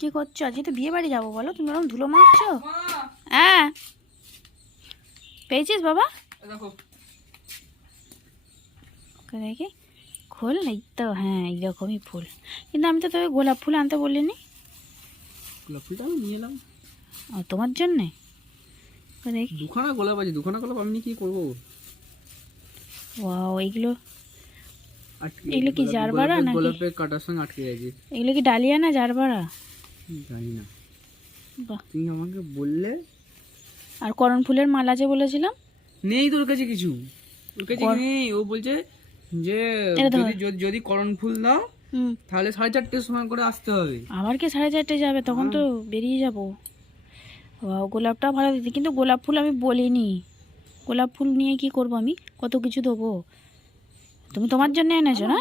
কি করছো? আজকে তো বিয়ে বাড়ি যাবো, বলো। তুমি ওরকম ধুলো মারছো। হ্যাঁ, পেয়েছিস বাবা? দেখো ওকে দেখি, খোল। এই তো, হ্যাঁ এইরকমই ফুল। কিন্তু আমি তো তোকে গোলাপ ফুল আনতে বলিনি। গোলাপ ফুলটা আমি নিয়ে এলাম। ও, তোমার জন্যে? ওকে দেখি। দুখানা গোলাপ আছে, দুখানা গোলাপ আমি কি করবো? ওয়াও, এইগুলো আটকে এগুলো কি জারবারা নাকি? গোলাপের কাটার সঙ্গে আটকে গেছে। এগুলো কি ডালিয়া না জারবারা? জানি না, বাহ। তুমি আমাকে বললে। আর করণ ফুলের মালা যে বলেছিলাম, নেই তোর কাছে কিছু? ওর কাছে নেই। ও বলছে যে যদি করণ ফুল দাও তাহলে 4:30-র সময় করে আসতে হবে। আবার কি 4:30 যাবে? তখন তো বেরিয়ে যাবো। গোলাপটা ভালো দিদি, কিন্তু গোলাপ ফুল আমি বলিনি। গোলাপ ফুল নিয়ে কি করব আমি? কত কিছু দেবো। তুমি তোমার জন্য এনেছো না?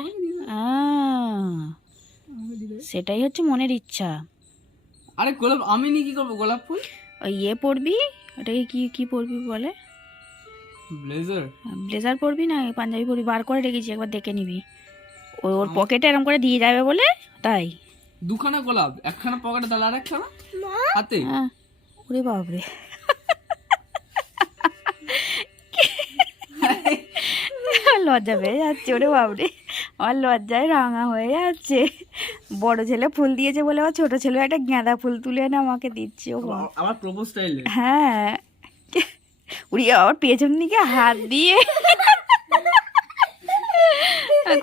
সেটাই হচ্ছে মনের ইচ্ছা। আরে গোলাপ আমি নিয়ে কি করবো? গোলাপ ফুল ওই ইয়ে পরবি, ওটাকে কি কি পরবি বলে? ব্লেজার। ব্লেজার পরবি না পাঞ্জাবি পরবি? বার করে রেখেছি, একবার দেখে নিবি। ওর পকেটে এরকম করে দিয়ে যাবে বলে তাই। দুখানা গোলাপ, একখানা পকেটে তাহলে আর একখানা হাতে। হ্যাঁ, ওরে বাপরে, লজ্জা পেয়ে যাচ্ছে। ওরে বাপরে, আমার লজ্জায় রাঙা হয়ে যাচ্ছে। বড় ছেলে ফুল দিয়েছে বলে আবার ছোট ছেলে একটা গাঁদা ফুল তুলে এনে আমাকে দিচ্ছে। ও বাবা, আবার প্রপোজ স্টাইলে। হ্যাঁ, উড়িয়ে আবার পেছন দিকে হাত দিয়ে।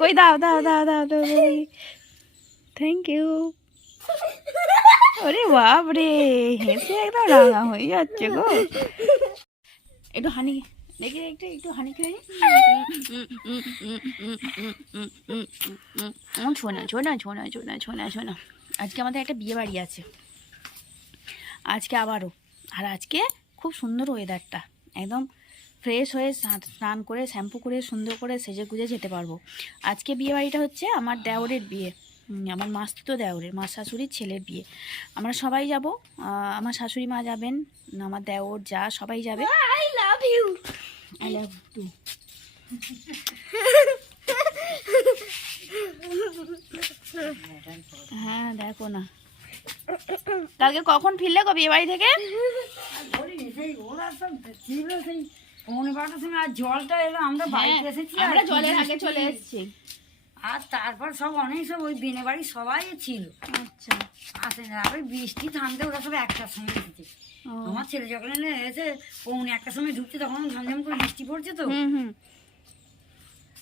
কই দাও দাও দাও দাও দাও, থ্যাংক ইউ। ওরে বাপরে, হেসে একদম রাঙা হয়ে যাচ্ছে গো। একটু হানি দেখি, একটু একটু হানি খেয়ে। ছোনা ছোনা ছোনা ছোনা ছোনা ছোনা। আজকে আমাদের একটা বিয়ে বাড়ি আছে, আজকে আবারও। আর আজকে খুব সুন্দর ওয়েদারটা, একদম ফ্রেশ হয়ে স্নান করে শ্যাম্পু করে সুন্দর করে সেজে গুজে যেতে পারবো। আজকে বিয়ে বাড়িটা হচ্ছে আমার দেওরের বিয়ে, আমার মাস্তুতো দেওরের, মা শাশুড়ির ছেলের বিয়ে। আমরা সবাই যাব, আমার শাশুড়ি মা যাবেন, আমার দেওর যা সবাই যাবে। I love you, I love too. হ্যাঁ দেখো না, কালকে কখন ফিরলে গো বিয়ে বাড়ি থেকে? জলটা এলো, আমরা বাড়িতে এসেছি, আমরা জলের আগে চলে এসেছি। আর তারপর সব অনেক সব ওই বেনে বাড়ি সবাই ছিল। আচ্ছা, আসে না, আবার বৃষ্টি থামতে ওরা সব একটার সময় এসেছে। আমার ছেলে যখন এসে 1:45 সময় ঢুকছে, তখন ঝমঝম করে বৃষ্টি পড়ছে তো।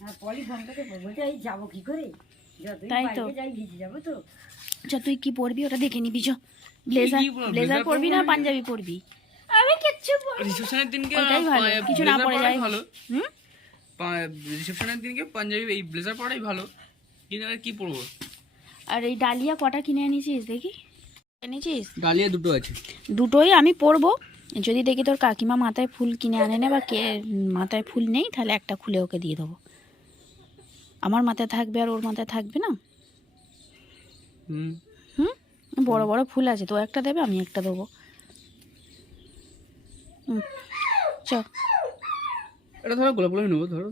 আর পলি ফোন থেকে বলছে এই যাবো কি করে, যতই বাইরে যাই ভিজে যাবো তো। আচ্ছা, তুই কি পরবি ওটা দেখে নিবি। ব্লেজার ব্লেজার পরবি না পাঞ্জাবি পরবি? আমি কিচ্ছু পরবো। রিসেপশনের দিনকে ওটাই ভালো, কিছু না পরে যাই ভালো। রিসেপশনের দিনকে পাঞ্জাবি এই ব্লেজার পরাই ভালো। কিন্তু আর কি পরবো? আর এই ডালিয়া কটা কিনে এনেছিস দেখি? এনেছিস? ডালিয়া দুটো আছে। দুটোই আমি পরবো। যদি দেখি তোর কাকিমা মাথায় ফুল কিনে আনে না, বা কে মাথায় ফুল নেই, তাহলে একটা খুলে ওকে দিয়ে দেবো। আমার মাথায় থাকবে আর ওর মাথায় থাকবে না। বড় বড় ফুল আছে, তো একটা দেবে আমি একটা দেবো। চ, এটা ধরো গোলাপ গোলাপ নেবো, ধরো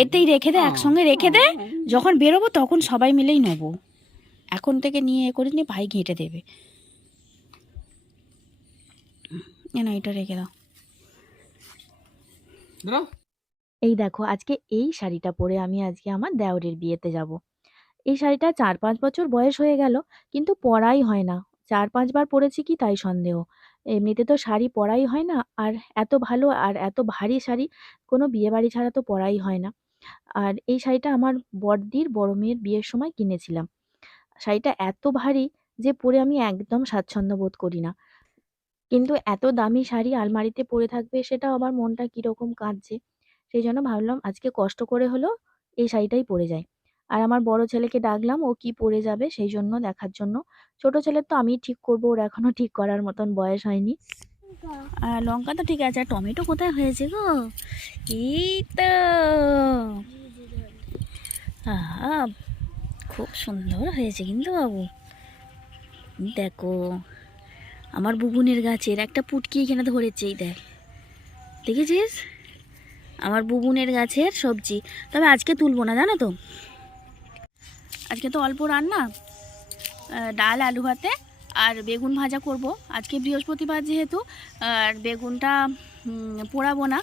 এতেই রেখে দে, একসঙ্গে রেখে দে। যখন বেরোবো তখন সবাই মিলেই নেবো। এখন থেকে নিয়ে করিনি, ভাই ঘেঁটে দেবে। না, এটা রেখে দাও। এই দেখো, আজকে এই শাড়িটা পরে আমি আজকে আমার দেওরের বিয়েতে যাব। এই শাড়িটা 4-5 বছর বয়স হয়ে গেল, কিন্তু পরাই হয় না। 4-5 বার পরেছি কি তাই সন্দেহ। এমনিতে তো শাড়ি পরাই হয় না, আর এত ভালো আর এত ভারী শাড়ি কোনো বিয়ে বাড়ি ছাড়া তো পরাই হয় না। আর এই শাড়িটা আমার বড়দির বড় মেয়ের বিয়ের সময় কিনেছিলাম। শাড়িটা এত ভারী যে পরে আমি একদম স্বাচ্ছন্দ্য বোধ করি না। কিন্তু এত দামি শাড়ি আলমারিতে পড়ে থাকবে, সেটাও আমার মনটা কিরকম কাঁদছে। সেই জন্য ভাবলাম আজকে কষ্ট করে হলেও এই শাড়িটাই পরে যাই। আর আমার বড় ছেলেকে ডাকলাম, ও কি পরে যাবে সেই জন্য দেখার জন্য। ছোট ছেলের তো আমিই ঠিক করবো, ওর এখনো ঠিক করার মতন বয়স হয়নি। লঙ্কা তো ঠিক আছে, আর টমেটো কোথায় হয়েছে গো? এই তো, আহা, খুব সুন্দর হয়েছে কিন্তু বাবু। দেখো, আমার বুবুনের গাছের একটা পুটকি এখানে ধরেছে, এই দেখ, দেখেছিস? আমার বুবুনের গাছের সবজি। তবে আজকে তুলবো না, জানো তো, আজকে তো অল্প রান্না, ডাল আলু ভাতে আর বেগুন ভাজা করব। আজকে বৃহস্পতিবার যেহেতু, আর বেগুনটা পোড়াবো না।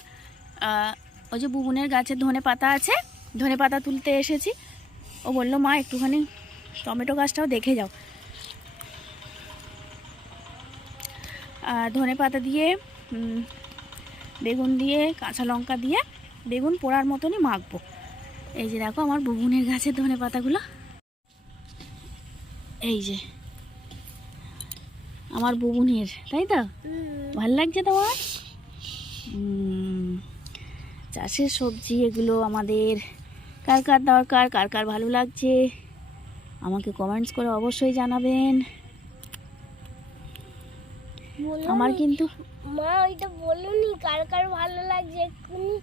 ওই যে বুবুনের গাছের ধনে পাতা আছে, ধনে পাতা তুলতে এসেছি। ও বললো মা একটুখানি টমেটো গাছটাও দেখে যাও। ধনে পাতা দিয়ে বেগুন দিয়ে কাঁচা লঙ্কা দিয়ে বেগুন পোড়ার মতনই মাখবো। এই যে দেখো আমার বুবুনের গাছের ধনে পাতাগুলো, এই যে আমার বুবুনের, তাই তো? ভাল লাগছে তোমার? চাষের সবজি এগুলো আমাদের, কার কার দরকার, কার কার ভালো লাগছে আমাকে কমেন্টস করে অবশ্যই জানাবেন। আমার কিন্তু মা ওইটা বলুনি কার কার ভালো লাগছে, এক্ষুনি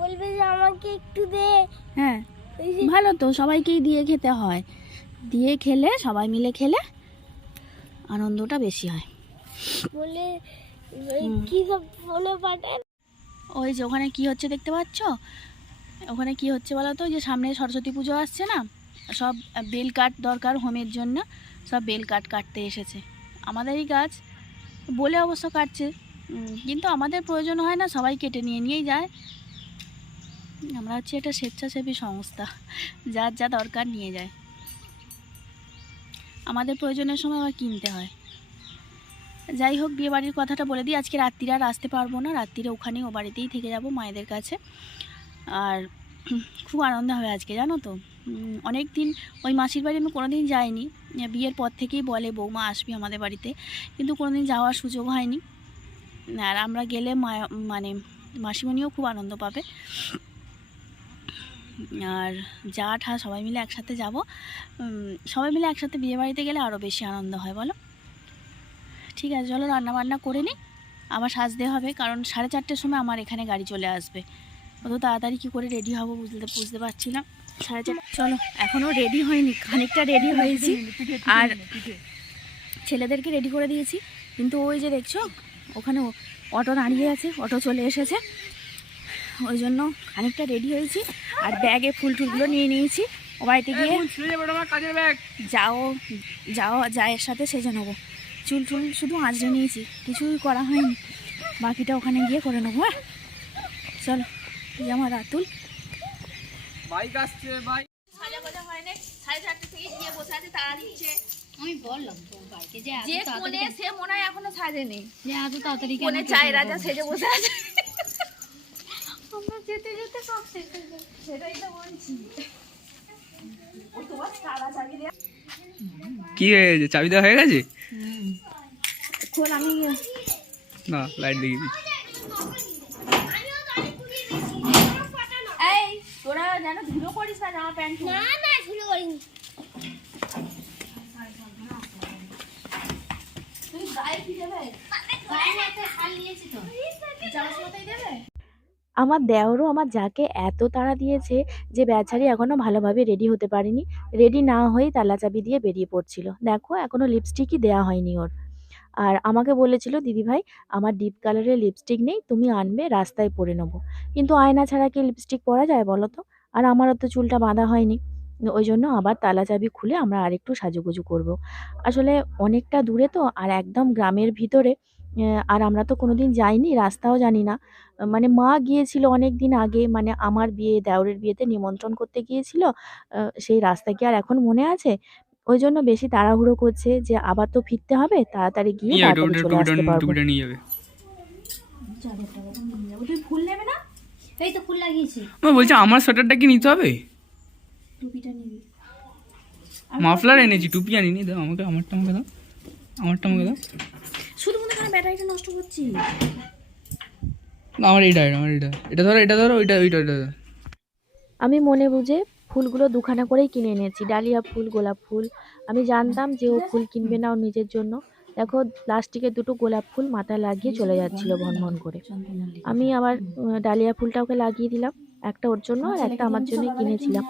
বলবে যে আমাকে একটু দে। হ্যাঁ ভালো তো, সবাইকেই দিয়ে খেতে হয়। দিয়ে খেলে, সবাই মিলে খেলে আনন্দটা বেশি হয়। বলে কি সব ফোনে পাঠান। ওই যে ওখানে কি হচ্ছে দেখতে পাচ্ছ? ওখানে কি হচ্ছে বলো তো? যে সামনে সরস্বতী পুজো আসছে না, সব বেল কাঠ দরকার হোমের জন্য, সব বেল কাঠ কাটতে এসেছে। আমাদেরই গাছ বলে অবশ্য কাটছে, কিন্তু আমাদের প্রয়োজন হয় না, সবাই কেটে নিয়েই যায়। আমরা হচ্ছে একটা স্বেচ্ছাসেবী সংস্থা, যার যা দরকার নিয়ে যায়। আমাদের প্রয়োজনের সময় আবার কিনতে হয়। যাই হোক, বিয়ে বাড়ির কথাটা বলে দিই। আজকে রাত্রিরে আর আসতে পারবো না, রাত্রিরে ওখানেই ও বাড়িতেই থেকে যাব মায়েদের কাছে। আর খুব আনন্দ হবে আজকে, জানো তো। অনেক দিন ওই মাসির বাড়ি আমি কোনো দিন যাইনি। বিয়ের পর থেকেই বলে বৌমা আসবি আমাদের বাড়িতে, কিন্তু কোনো দিন যাওয়ার সুযোগ হয়নি। আর আমরা গেলে মানে মাসিমণিও খুব আনন্দ পাবে। আর যা ঠা সবাই মিলে একসাথে যাব। সবাই মিলে একসাথে বিয়ে বাড়িতে গেলে আরও বেশি আনন্দ হয়, বলো? ঠিক আছে, চলো রান্না বান্না করে নিই। আবার সাজতে হবে, কারণ 4:30টার সময় আমার এখানে গাড়ি চলে আসবে। অত তাড়াতাড়ি কী করে রেডি হবো বুঝতে পারছি না। 4:30। চলো, এখনও রেডি হয়নি, খানিকটা রেডি হয়েছি। আর ছেলেদেরকে রেডি করে দিয়েছি, কিন্তু ওই যে দেখছো ওখানে অটো দাঁড়িয়ে আছে, অটো চলে এসেছে, ওই জন্য খানিকটা রেডি হয়েছি। আর ব্যাগে ফুল টুলগুলো নিয়ে নিয়েছি। ও বাড়িতে গিয়ে যাও জায়ের সাথে সেজে নেবো। চুল টুল শুধু আঁচড়ে নিয়েছি, কিছুই করা হয়নি, বাকিটা ওখানে গিয়ে করে নেবো। হ্যাঁ চলো, আমার রাতুল বাইক আসছে, বাইক সাজা বাজা হয় না, 4:30 থেকে গিয়ে বসে আছে, তাড়া দিচ্ছে। আমি বললাম তো বাইকে যে যে কোনে সে মনে হয় এখনো সাজেনি, যে এত তাড়াতাড়ি কেন কোনে চায় রাজা সেজে বসে আছে। আমরা যেতে যেতে সব শেষ হয়ে যাবে। সেটাই তো বলছি। ও তোমার তাড়া চাবি দেয়া কি হয়েছে? চাবি দেওয়া হয়ে গেছে? খোল, আমি না, লাইট দেখি দিচ্ছি। এই তোরা যেন ধুলো করিস না জামা প্যান্ট। না না শুরু করিনি। তুই গায়ে কি দেবে? গায়ে একটা শাল নিয়েছি তো। জামার মতোই দেবে। আমার দেওরও আমার যাকে এত তাড়া দিয়েছে যে বেচারি এখনো ভালোভাবে রেডি হতে পারেনি। রেডি না হয়েই তালা চাবি দিয়ে বেরিয়ে পড়ছিল। দেখো এখনো লিপস্টিকই দেয়া হয়নি ওর। আর আমাকে বলেছিল, দিদিভাই আমার ডিপ কালারের লিপস্টিক নেই, তুমি আনবে, রাস্তায় পরে নেবো। কিন্তু আয়না ছাড়া কি লিপস্টিক পরা যায় বলো তো? আর আমারও তো চুলটা বাঁধা হয়নি। ওই জন্য আবার তালা চাবি খুলে আমরা আরেকটু সাজুগুজু করব। আসলে অনেকটা দূরে তো, আর একদম গ্রামের ভিতরে। আর আমরা তো কোনোদিন যাইনি, রাস্তাও জানি না। মানে মা গিয়েছিল অনেক দিন আগে, মানে আমার বিয়ে, দেওরের বিয়েতে নিমন্ত্রণ করতে গিয়েছিল। সেই রাস্তা কি আর এখন মনে আছে? ওই জন্য বেশি তাড়াহুড়ো করছে যে আবার তো ফিরতে হবে, তাড়াতাড়ি গিয়ে নিয়ে যাবে, তাড়াতাড়ি চলে আসতে পারবো। টুপিটা নিয়ে যাবে। তুই ফুল নেবে না? এই তো ফুল লাগিয়েছি। বলছি আমার সোয়েটারটা কি নিতে হবে? টুপিটা নিবি? মাফলার এনেছি, টুপি আনিনি। দাও আমাকে, আমারটা আমাকে দাও, আমারটা আমাকে দাও। শুধু মনে করে ব্যাটারিটা নষ্ট করছি। আমার এটা এটা ধরো, এটা ধরো, ওইটা ধরো। আমি মনে বুঝে ফুলগুলো দুখানা করেই কিনে এনেছি, ডালিয়া ফুল, গোলাপ ফুল। আমি জানতাম যে ও ফুল কিনবে না ওর নিজের জন্য। দেখো প্লাস্টিকের দুটো গোলাপ ফুল মাথায় লাগিয়ে চলে যাচ্ছিল ভন ভন করে। আমি আবার ডালিয়া ফুলটা ওকে লাগিয়ে দিলাম, একটা ওর জন্য আর একটা আমার জন্য কিনেছিলাম।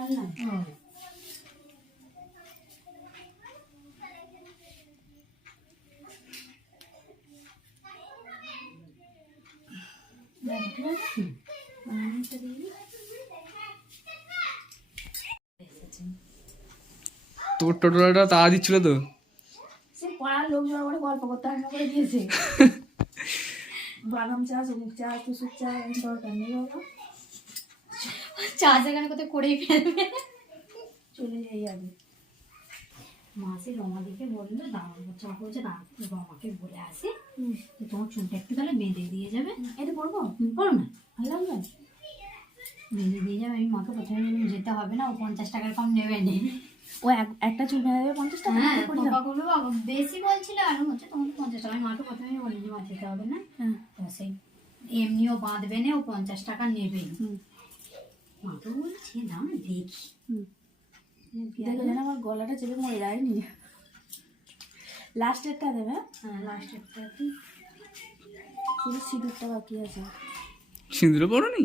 তোর টোটোটা তাড়া দিচ্ছিল তো। সে পড়া আর লোক জড়ো করে গল্প করতে আরম্ভ করে দিয়েছে। বাদাম চা, অমুক চা, তুসুক চা, দরকার নেই বাবা, চা যেখানে কোথায় করেই ফেলবে। চলে যাই আগে। মাসে রমাদিকে বললো দাঁড়ানো চা করছে না, রমাকে বলে আসি যে তোমার চুলটা একটু তাহলে বেঁধে দিয়ে যাবে। এটা পড়বো, বলো না, ভালো লাগবে। বেঁধে দিয়ে যাবে। আমি মাকে প্রথমে বললাম যেতে হবে না, ও 50 টাকার কম নেবে নি। ও একটা চুল বেঁধে দেবে 50 টাকা? হ্যাঁ, খোকা করবে বাবা, বেশি বলছিল আর হচ্ছে তোমার 50 টাকা। আমি মাকে প্রথমে বলি যে মা যেতে হবে না, তো সেই এমনিও বাঁধবে না, ও 50 টাকা নেবে। মা তো বলছে না দেখি, দেখো যেন আমার গলাটা চেপে মরে যায়নি। লাস্টেরটা দেবে? হ্যাঁ লাস্টেরটা শুধু সিঁদুরটা বাকি আছে। সিঁদুরও পড়োনি?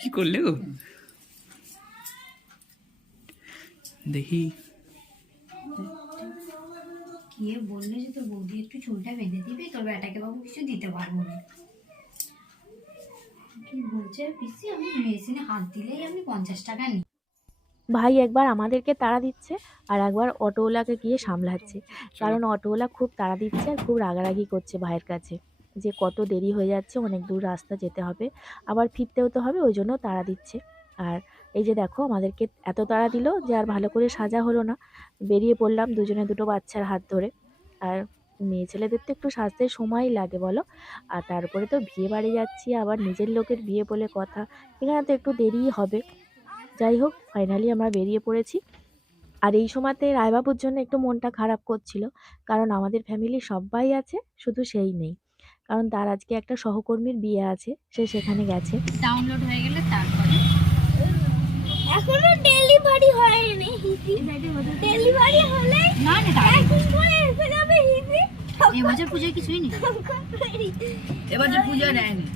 কি করলে গো? দেখি কে বললে যে তোর বৌদি একটু চুলটা বেঁধে দিবি, তোর বেটাকে বাবু কিছু দিতে পারবো না। কি বলছে পিসি, আমি মেশিনে হাত দিলেই আমি 50 টাকা নিই। ভাই একবার আমাদেরকে তাড়া দিচ্ছে আর একবার অটোওয়ালাকে গিয়ে সামলাচ্ছে, কারণ অটোওয়ালা খুব তাড়া দিচ্ছে আর খুব রাগারাগি করছে ভাইয়ের কাছে যে কত দেরি হয়ে যাচ্ছে, অনেক দূর রাস্তা যেতে হবে, আবার ফিরতেও তো হবে, ওই জন্য তাড়া দিচ্ছে। আর এই যে দেখো আমাদেরকে এত তাড়া দিল যে আর ভালো করে সাজা হলো না, বেরিয়ে পড়লাম দুজনে দুটো বাচ্চার হাত ধরে। আর মেয়ে ছেলেদের তো একটু সাজতে সময় লাগে বলো, আর তারপরে তো বিয়ে বাড়ি যাচ্ছি, আবার নিজের লোকের বিয়ে বলে কথা, এখানে তো একটু দেরিই হবে। যাই হোক ফাইনালি আমরা বেরিয়ে পড়েছি। আর এই সময়তে রায়বাবুর জন্য একটু মনটা খারাপ করছিল, কারণ আমাদের ফ্যামিলি সবাই আছে, শুধু সেই নেই, কারণ তার আজকে একটা সহকর্মীর বিয়ে আছে, সে সেখানে গেছে। ডাউনলোড হয়ে গেলে তারপরে এখনো ডেলিভারি হয়নি হিপি, ডেলিভারি হলে না না এখন করে এসে যাবে হিপি। এবছর পুজোয় কিছুই নেই। এবার যে পূজা নেয়নি।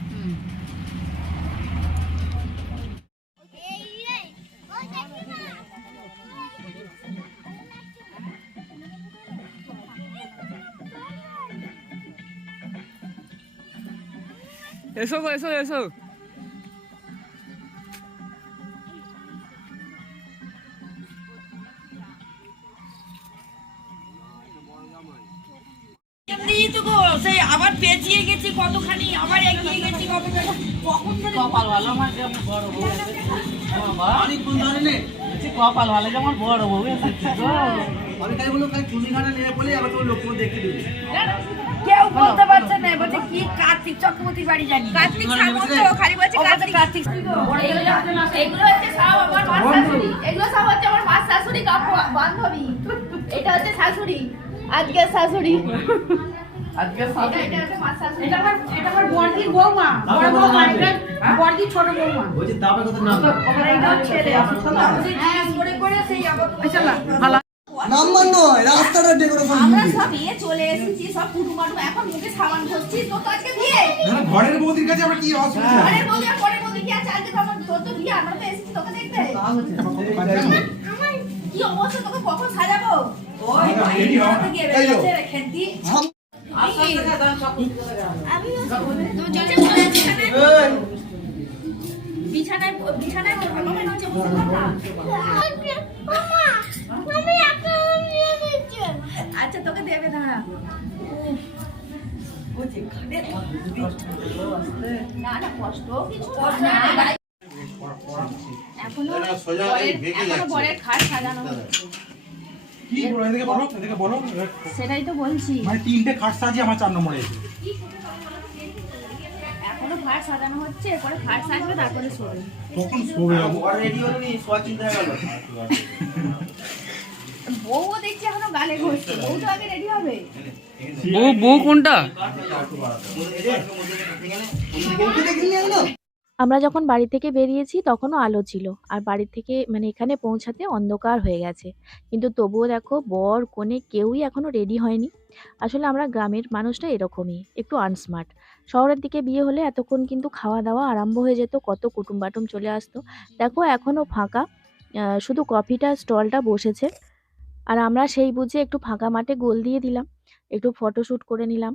এসো গো, এসো এসো। সেই আবার পেঁচিয়ে গেছি কতখানি, আবার এগিয়ে গেছি কতখানি, কখন ধরে কপাল ভালো আমার যেমন বড় বউ কপাল ভালো যেমন বড় বউ এসেছে গো। কেউ বলতে পারছে না বলছে কি কার্তিক চক্রবর্তীর বাড়ি জানি, কার্তিক সামন্ত খালি বলছে কার্তিক কার্তিক। এগুলো হচ্ছে সব আমার মা শাশুড়ি, এগুলো সব হচ্ছে আমার মা শাশুড়ি কাকু বান্ধবী, এটা হচ্ছে শাশুড়ি, আজকের শাশুড়ি, আজকে এটা হচ্ছে মা শাশুড়ি। এটা আমার বড়দির বৌমা, বড় বৌমা, এটা বড়দির ছোট বৌমা। বলছি তারপরে কত নাম এইটা ছেলে হ্যাঁ করে করে সেই আবার নাম্বার নয়, রাস্তাটা ডেকোরেশন আমরা সব নিয়ে চলে এসেছি, সব কুটুমাটু, এখন মুখে সাবান ঘষছি, তো তো আজকে বিয়ে, ঘরের বৌদির কাছে আমরা কি অসুবিধা? পরের বৌদি আর পরের বৌদি কি আছে, আজকে তো আমার তোর তো বিয়ে, আমরা তো এসেছি তোকে দেখতে, কি অবস্থা, তোকে কখন সাজাবো, ওই রেডি হও। গিয়ে বেরিয়েছে রেখে দি। বিছানায় বিছানায় ভালো মনে হচ্ছে, বুঝতে পারলাম। মামা আমি একা নিয়ে নিচ্ছি। আচ্ছা তোকে দেবে, দাঁড়া। না না কষ্ট কিছু না, এখনো বরের খাট সাজানো হচ্ছে। কি বলো, এদিকে বলো। সেটাই তো বলছি, মানে 3টে খাট সাজিয়ে আমার 4 নম্বরে এসে। এখনো খাট সাজানো হচ্ছে, এরপরে খাট সাজবে তারপরে শোবে। তখন শোবে যাবো। বউও দেখছি এখনো গালে ঘষছে, বউ তো আগে রেডি হবে। বউ বউ কোনটা? আমরা যখন বাড়ি থেকে বেরিয়েছি তখনও আলো ছিল, আর বাড়ি থেকে মানে এখানে পৌঁছাতে অন্ধকার হয়ে গেছে, কিন্তু তবুও দেখো বর কনে কেউই এখনো রেডি হয়নি। আসলে আমরা গ্রামের মানুষটা এরকমই, একটু আনস্মার্ট। শহরের দিকে বিয়ে হলে এতক্ষণ কিন্তু খাওয়া দাওয়া আরম্ভ হয়ে যেত, কত কুটুম বাটুম চলে আসতো। দেখো এখনো ফাঁকা, শুধু কফিটা স্টলটা বসেছে, আর আমরা সেই বুঝে একটু ফাঁকা মাঠে গোল দিয়ে দিলাম, একটু ফটোশ্যুট করে নিলাম।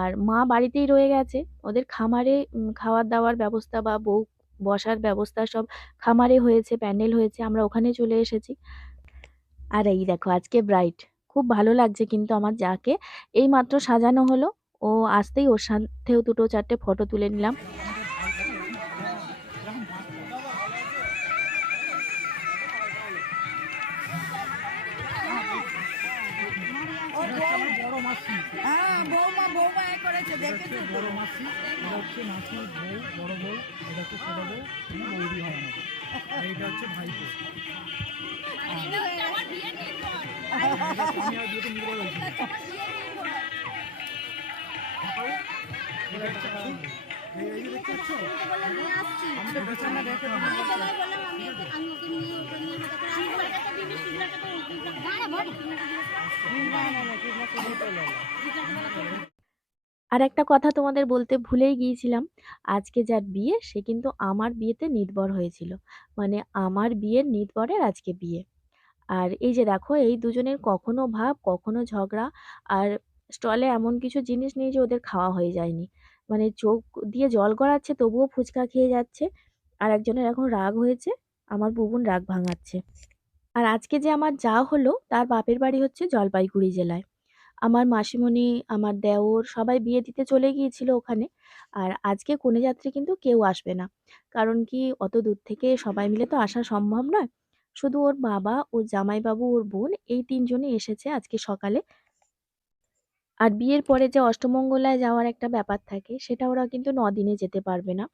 আর মা বাড়িতেই রয়ে গেছে, ওদের খামারে খাওয়ার দাওয়ার ব্যবস্থা বা বউ বসার ব্যবস্থা সব খামারে হয়েছে, প্যান্ডেল হয়েছে, আমরা ওখানে চলে এসেছি। আর এই দেখো আজকে ব্রাইড খুব ভালো লাগছে কিন্তু আমার যাকে এইমাত্র সাজানো হলো, ও আসতেই ওর সাথেও 2-4টে ফটো তুলে নিলাম। হ্যাঁ বৌমা বৌমা এ করেছে দেখেছি তো। বড় মাসি, এটা হচ্ছে মাসির বউ, বড় বউ, এটা হচ্ছে ছোট বউ, বৌদি হয় আমাদের। আর এটা হচ্ছে ভাইপো। আমি আর বিয়েতে নির্ভর হয়েছি। এই যে দেখতে পাচ্ছ? আমি তো বেছে না দেখে আর একটা কথা তোমাদের বলতে ভুলেই গিয়েছিলাম, আজকে যার বিয়ে সে কিন্তু আমার বিয়েতে নির্ভর হয়েছিল। মানে আমার বিয়ের নির্ভরের আজকে বিয়ে। আর এই যে দেখো এই দুজনের কখনো ভাব, কখনো ঝগড়া। আর স্টলে এমন কিছু জিনিস নেই যে ওদের খাওয়া হয়ে যায়নি। মানে চোখ দিয়ে জল গড়াচ্ছে তবুও ফুচকা খেয়ে যাচ্ছে। আর একজনের এখন রাগ হয়েছে, আমার বুবুন রাগ ভাঙাচ্ছে। আর আজকে যে আমার যা হলো তার বাপের বাড়ি হচ্ছে জলপাইগুড়ি জেলায়। আমার মাসিমণি, আমার দেওর সবাই বিয়ে দিতে চলে গিয়েছিল ওখানে। আর আজকে কনেযাত্রী কিন্তু কেউ আসবে না। কারণ কি অত দূর থেকে সবাই মিলে তো আসা সম্ভব নয়। শুধু ওর বাবা, ওর জামাইবাবু, ওর বোন এই ৩ জনই এসেছে আজকে সকালে। আর বিয়ের পরে যে অষ্টমঙ্গলায় যাওয়ার একটা ব্যাপার থাকে সেটা ওরা কিন্তু ৯ দিনে যেতে পারবে না।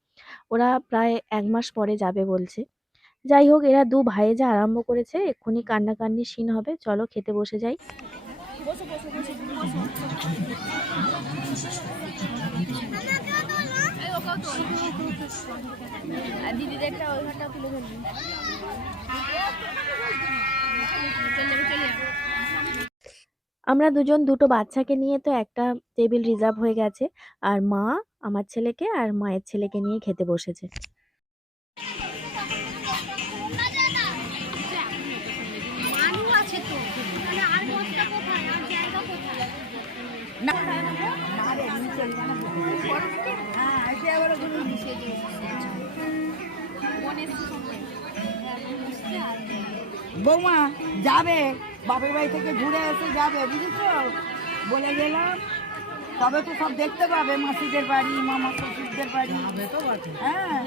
ওরা প্রায় ১ মাস পরে যাবে বলছে। যাই হোক এরা ২ ভাইয়ে যা আরম্ভ করেছে এক্ষুনি কান্নাকান্নির সিন হবে। চলো খেতে বসে যাই। দিদিদেরটা ওই ঘরটা তুলে ধরবি। আমরা দুজন দুটো বাচ্চাকে নিয়ে তো একটা টেবিল রিজার্ভ হয়ে গেছে। আর মা আমার ছেলেকে আর মায়ের ছেলেকে নিয়ে খেতে বসেছে। বৌমা যাবে বাপের বাড়ি থেকে ঘুরে এসে যাবে বুঝেছো, বলে গেলাম। তবে তো সব দেখতে পাবে, মাসিদের বাড়ি, মামা শ্বশুরদের বাড়ি। হ্যাঁ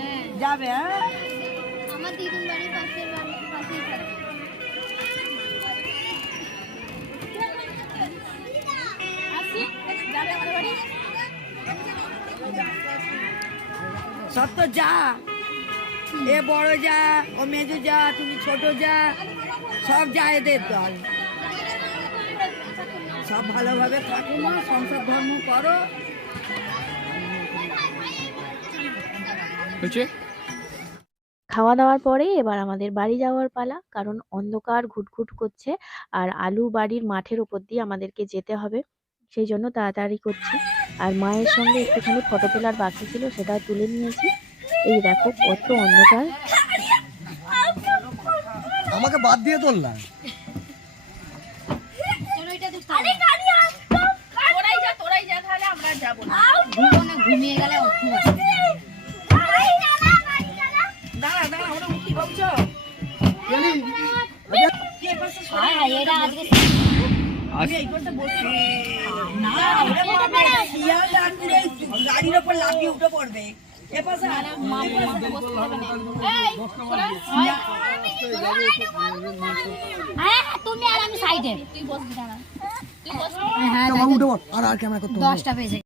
যাবে। হ্যাঁ আমার দিদির বাড়ির পাশেই থাকে। সব তো যা, এ বড় যা, ও মেজো যা, তুমি ছোট যা, সব যা এদের দল। সব ভালোভাবে থাকো মা, সংসার ধর্ম করো। খাওয়া দাওয়ার পরে এবার আমাদের বাড়ি যাওয়ার পালা। কারণ অন্ধকার ঘুটঘুট করছে আর আলু বাড়ির মাঠের ওপর দিয়ে আমাদেরকে যেতে হবে। সেই জন্য তাড়াতাড়ি করছি। আর মায়ের সঙ্গে একটুখানি ফটো তোলার বাকি ছিল, সেটাও তুলে নিয়েছি। এই দেখো কত অন্ধকার। আমাকে বাদ দিয়ে তোললাম। তোরাই যা তাহলে আমরা যাবো না। ঘুমিয়ে গেলে খুব অসুবিধা হবে। দাঁড়া দাঁড়া, ওরা কি ভাবছো? এটা আজকে না, ওরা পাবে। শিয়াল রাত্রে গাড়ির ওপর লাফিয়ে উঠে পড়বে। এ পাশে তুমি আর আমি সাইডে। তুই বসবি না। হ্যাঁ 10টা বেজে